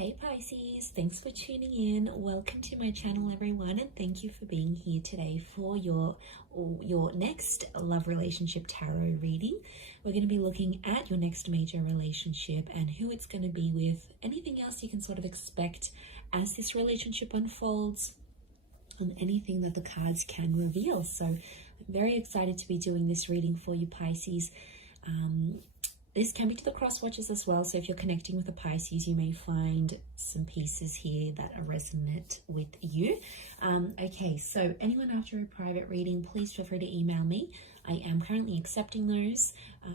Hey Pisces, thanks for tuning in. Welcome to my channel everyone, and thank you for being here today for your next love relationship tarot reading. We're going to be looking at your next major relationship and who it's going to be with, anything else you can sort of expect as this relationship unfolds, and anything that the cards can reveal. So I'm very excited to be doing this reading for you Pisces. This can be to the cross watchers as well, so if you're connecting with a Pisces, you may find some pieces here that are resonant with you. Okay, so anyone after a private reading, please feel free to email me. I am currently accepting those.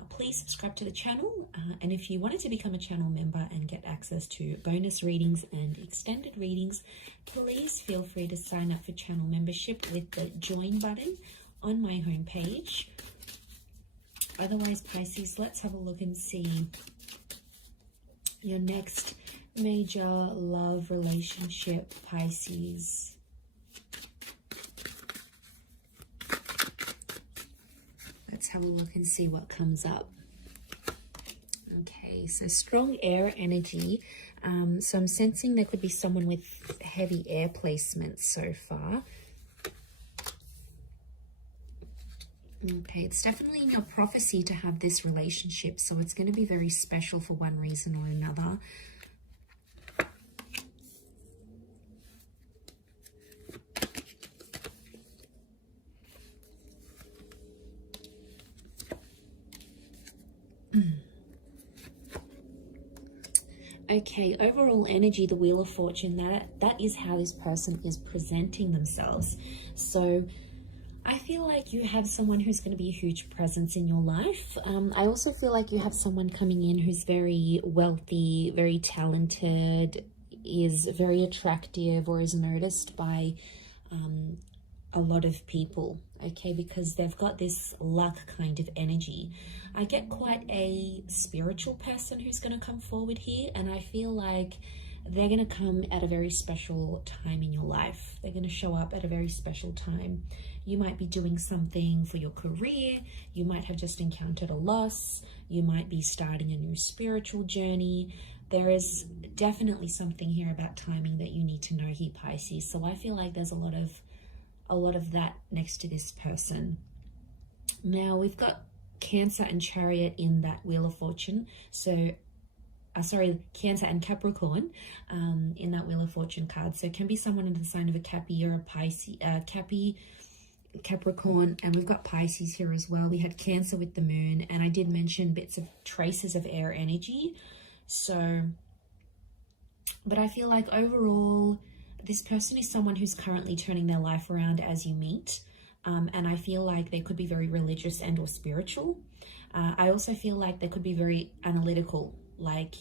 Please subscribe to the channel, and if you wanted to become a channel member and get access to bonus readings and extended readings, please feel free to sign up for channel membership with the join button on my homepage. Otherwise, Pisces, let's have a look and see your next major love relationship, Pisces. Let's have a look and see what comes up. Okay, so strong air energy. So I'm sensing there could be someone with heavy air placements so far. Okay, it's definitely in your prophecy to have this relationship, so it's going to be very special for one reason or another. Okay, overall energy, the Wheel of Fortune, that is how this person is presenting themselves. So I feel like you have someone who's going to be a huge presence in your life. I also feel like you have someone coming in who's very wealthy, very talented, is very attractive, or is noticed by a lot of people, okay, because they've got this luck kind of energy. I get quite a spiritual person who's going to come forward here, and I feel like they're going to come at a very special time in your life. They're going to show up at a very special time. You might be doing something for your career. You might have just encountered a loss. You might be starting a new spiritual journey. There is definitely something here about timing that you need to know here, Pisces. So I feel like there's a lot of that next to this person. Now we've got Cancer and Chariot in that Wheel of Fortune. So Cancer and Capricorn in that Wheel of Fortune card. So it can be someone in the sign of a Cappy or a Pisces, Capricorn, and we've got Pisces here as well. We had Cancer with the moon, and I did mention bits of traces of air energy. So, but I feel like overall, this person is someone who's currently turning their life around as you meet. And I feel like they could be very religious and or spiritual. I also feel like they could be very analytical. Like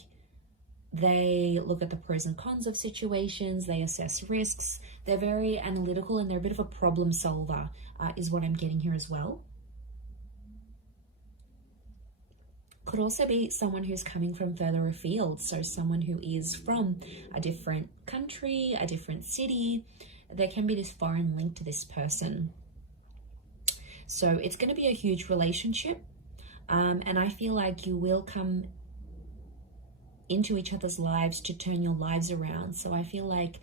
they look at the pros and cons of situations, they assess risks, they're very analytical, and they're a bit of a problem solver, is what I'm getting here as well. Could also be someone who's coming from further afield, so someone who is from a different country, a different city. There can be this foreign link to this person. So it's going to be a huge relationship, and I feel like you will come into each other's lives to turn your lives around. So I feel like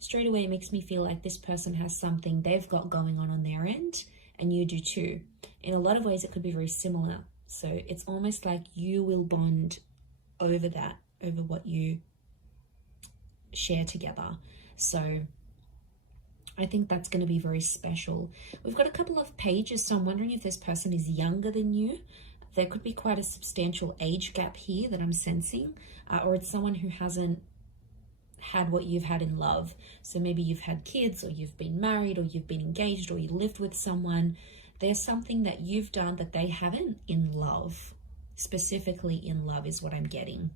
straight away it makes me feel like this person has something they've got going on their end, and you do too. In a lot of ways it could be very similar. So it's almost like you will bond over that, over what you share together. So I think that's going to be very special. We've got a couple of pages, so I'm wondering if this person is younger than you. There could be quite a substantial age gap here that I'm sensing, or it's someone who hasn't had what you've had in love. So maybe you've had kids, or you've been married, or you've been engaged, or you lived with someone. There's something that you've done that they haven't in love. Specifically in love is what I'm getting.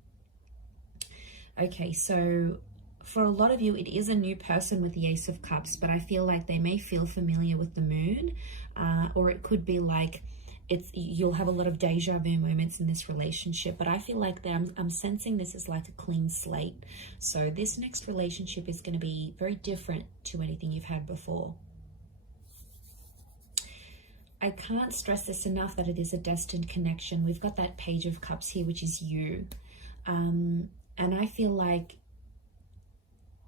Okay, so for a lot of you, it is a new person with the Ace of Cups, but I feel like they may feel familiar with the moon, or it could be like you'll have a lot of deja vu moments in this relationship, but I feel like I'm sensing this is like a clean slate. So this next relationship is going to be very different to anything you've had before. I can't stress this enough that it is a destined connection. We've got that Page of Cups here, which is you. And I feel like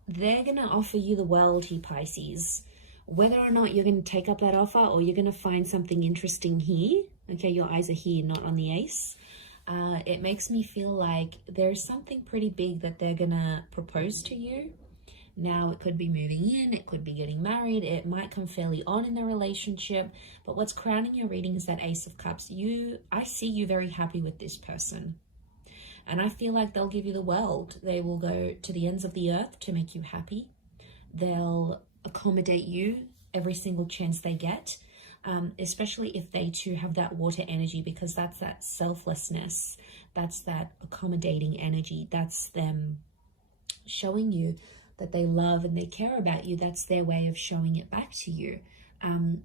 they're going to offer you the world here, Pisces. Whether or not you're going to take up that offer or you're going to find something interesting here, okay, your eyes are here, not on the ace. It makes me feel like there's something pretty big that they're going to propose to you. Now, it could be moving in, it could be getting married, it might come fairly on in the relationship, but what's crowning your reading is that Ace of Cups. I see you very happy with this person, and I feel like they'll give you the world. They will go to the ends of the earth to make you happy. They'll accommodate you every single chance they get, especially if they too have that water energy, because that's that selflessness, that's that accommodating energy, that's them showing you that they love and they care about you. That's their way of showing it back to you.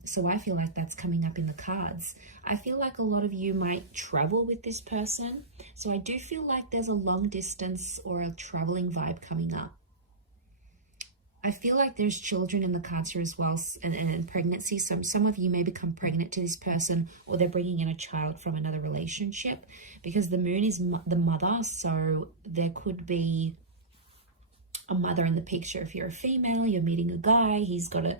So I feel like that's coming up in the cards. I feel like a lot of you might travel with this person. So I do feel like there's a long distance or a traveling vibe coming up. I feel like there's children in the cards here as well, and pregnancy. Some of you may become pregnant to this person, or they're bringing in a child from another relationship, because the moon is the mother. So there could be a mother in the picture. If you're a female, you're meeting a guy, he's got a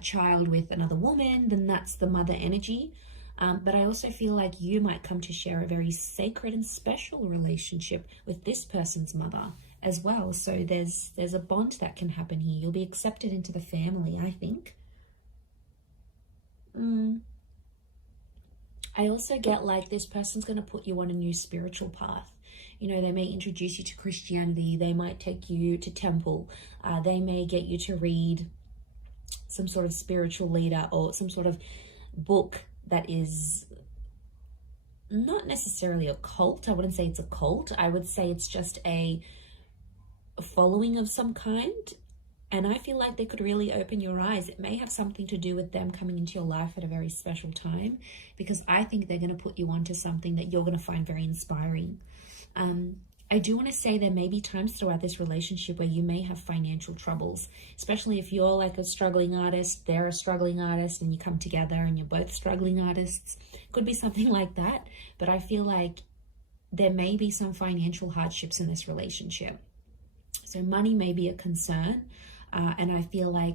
child with another woman, then that's the mother energy. But I also feel like you might come to share a very sacred and special relationship with this person's mother as well. So there's a bond that can happen here. You'll be accepted into the family, I think. I also get like this person's going to put you on a new spiritual path. You know, they may introduce you to Christianity. They might take you to temple. They may get you to read some sort of spiritual leader or some sort of book that is not necessarily a cult. I wouldn't say it's a cult. I would say it's just a following of some kind. And I feel like they could really open your eyes. It may have something to do with them coming into your life at a very special time, because I think they're going to put you onto something that you're going to find very inspiring. I do want to say there may be times throughout this relationship where you may have financial troubles, especially if you're like a struggling artist, they're a struggling artist, and you come together and you're both struggling artists. Could be something like that, but I feel like there may be some financial hardships in this relationship. So money may be a concern, and I feel like,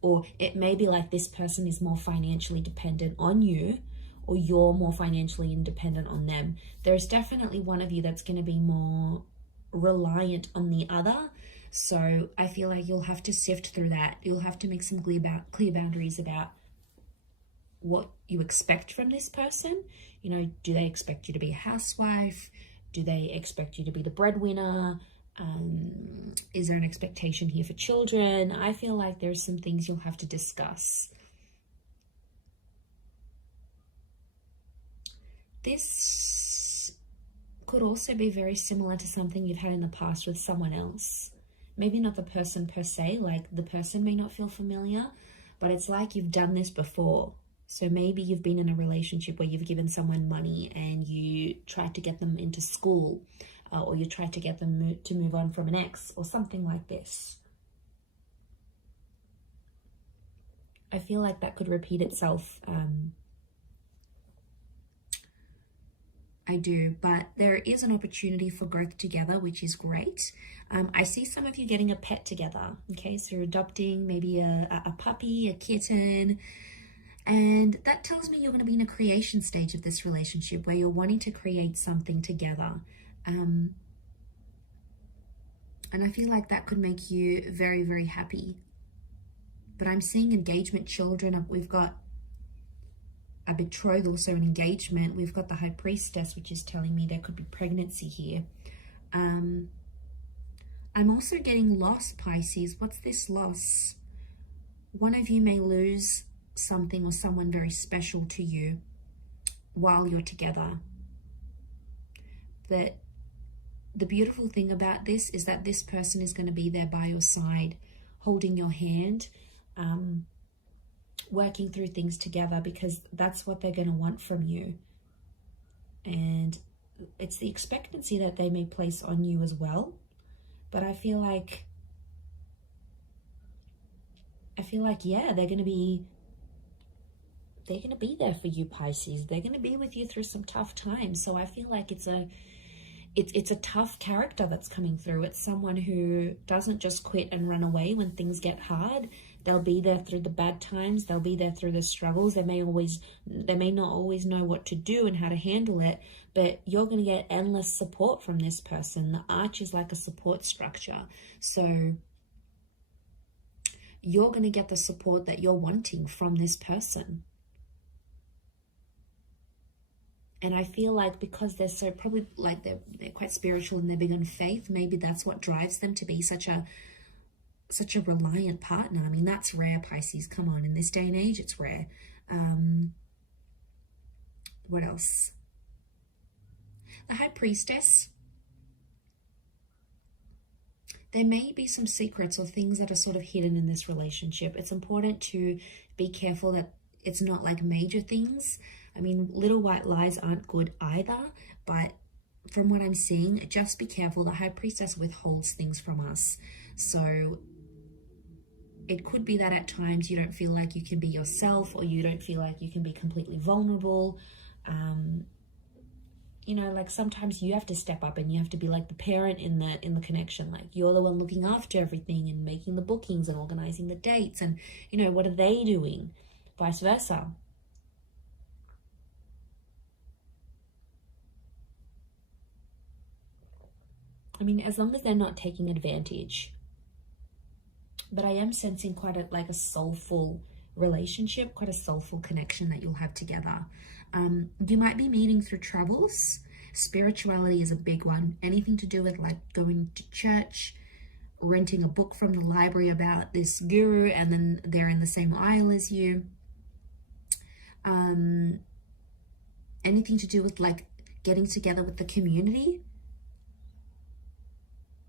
or it may be like this person is more financially dependent on you, or you're more financially independent on them. There's definitely one of you that's going to be more reliant on the other. So I feel like you'll have to sift through that. You'll have to make some clear boundaries about what you expect from this person. You know, do they expect you to be a housewife? Do they expect you to be the breadwinner? Is there an expectation here for children? I feel like there's some things you'll have to discuss. This could also be very similar to something you've had in the past with someone else. Maybe not the person per se, like the person may not feel familiar, but it's like you've done this before. So maybe you've been in a relationship where you've given someone money and you tried to get them into school, or you tried to get them to move on from an ex, or something like this. I feel like that could repeat itself. I do, but there is an opportunity for growth together, which is great. I see some of you getting a pet together, okay? So you're adopting maybe a puppy, a kitten, and that tells me you're going to be in a creation stage of this relationship where you're wanting to create something together. And I feel like that could make you very, very happy. But I'm seeing engagement, children. We've got a betrothal, so an engagement. We've got the High Priestess, which is telling me there could be pregnancy here. I'm also getting loss, Pisces. What's this loss? One of you may lose something or someone very special to you while you're together. But the beautiful thing about this is that this person is going to be there by your side, holding your hand, working through things together, because that's what they're going to want from you. And it's the expectancy that they may place on you as well. But I feel like, yeah, they're going to be there for you, Pisces. They're going to be with you through some tough times. So I feel like it's it's a tough character that's coming through. It's someone who doesn't just quit and run away when things get hard. They'll be there through the bad times. They'll be there through the struggles. They may not always know what to do and how to handle it, but you're going to get endless support from this person. The arch is like a support structure. So you're going to get the support that you're wanting from this person. And I feel like because they're so probably like they're quite spiritual and they're big on faith, maybe that's what drives them to be such a reliant partner. I mean, that's rare, Pisces. Come on, in this day and age, it's rare. What else? The High Priestess. There may be some secrets or things that are sort of hidden in this relationship. It's important to be careful that it's not like major things. I mean, little white lies aren't good either, but from what I'm seeing, just be careful. The High Priestess withholds things from us. So it could be that at times you don't feel like you can be yourself, or you don't feel like you can be completely vulnerable. You know, like sometimes you have to step up and you have to be like the parent in the connection. Like you're the one looking after everything and making the bookings and organizing the dates. And, you know, what are they doing? Vice versa. I mean, as long as they're not taking advantage. But I am sensing quite a soulful relationship, quite a soulful connection that you'll have together. You might be meeting through travels. Spirituality is a big one. Anything to do with like going to church, renting a book from the library about this guru, and then they're in the same aisle as you. Anything to do with like getting together with the community.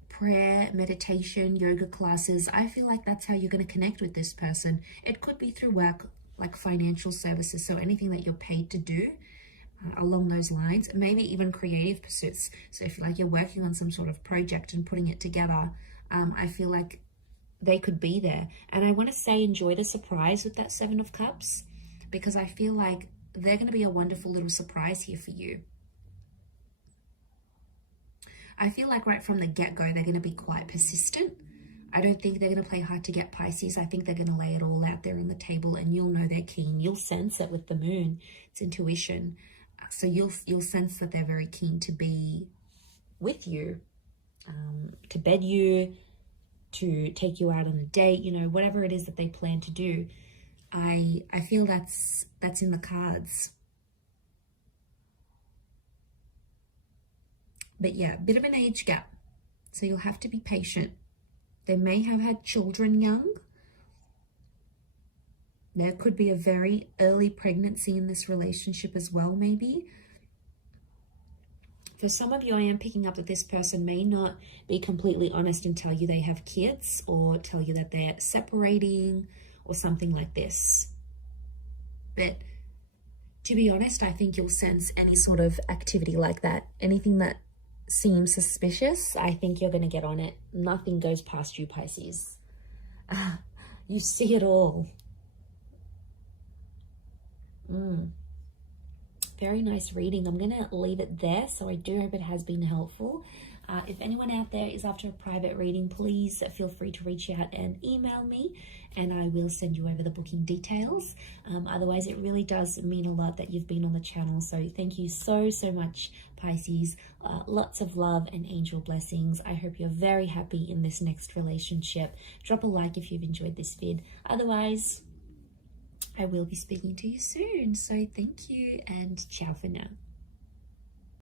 Prayer, meditation, yoga classes. I feel like that's how you're going to connect with this person. It could be through work, like financial services. So anything that you're paid to do along those lines, maybe even creative pursuits. So if like you're working on some sort of project and putting it together, I feel like they could be there. And I want to say enjoy the surprise with that Seven of Cups, because I feel like they're going to be a wonderful little surprise here for you. I feel like right from the get-go, they're going to be quite persistent. I don't think they're going to play hard to get, Pisces. I think they're going to lay it all out there on the table, and you'll know they're keen. You'll sense it with the moon. It's intuition. So you'll sense that they're very keen to be with you, to bed you, to take you out on a date, you know, whatever it is that they plan to do. I feel that's in the cards. But yeah, a bit of an age gap. So you'll have to be patient. They may have had children young. There could be a very early pregnancy in this relationship as well, maybe. For some of you, I am picking up that this person may not be completely honest and tell you they have kids, or tell you that they're separating or something like this. But to be honest, I think you'll sense any sort of activity like that. Anything that seems suspicious, I think you're going to get on it. Nothing goes past you, Pisces. You see it all. Very nice reading. I'm going to leave it there. So I do hope it has been helpful. If anyone out there is after a private reading, please feel free to reach out and email me, and I will send you over the booking details. Otherwise, it really does mean a lot that you've been on the channel. So thank you so much, Pisces. Lots of love and angel blessings. I hope you're very happy in this next relationship. Drop a like if you've enjoyed this vid. Otherwise, I will be speaking to you soon. So thank you, and ciao for now.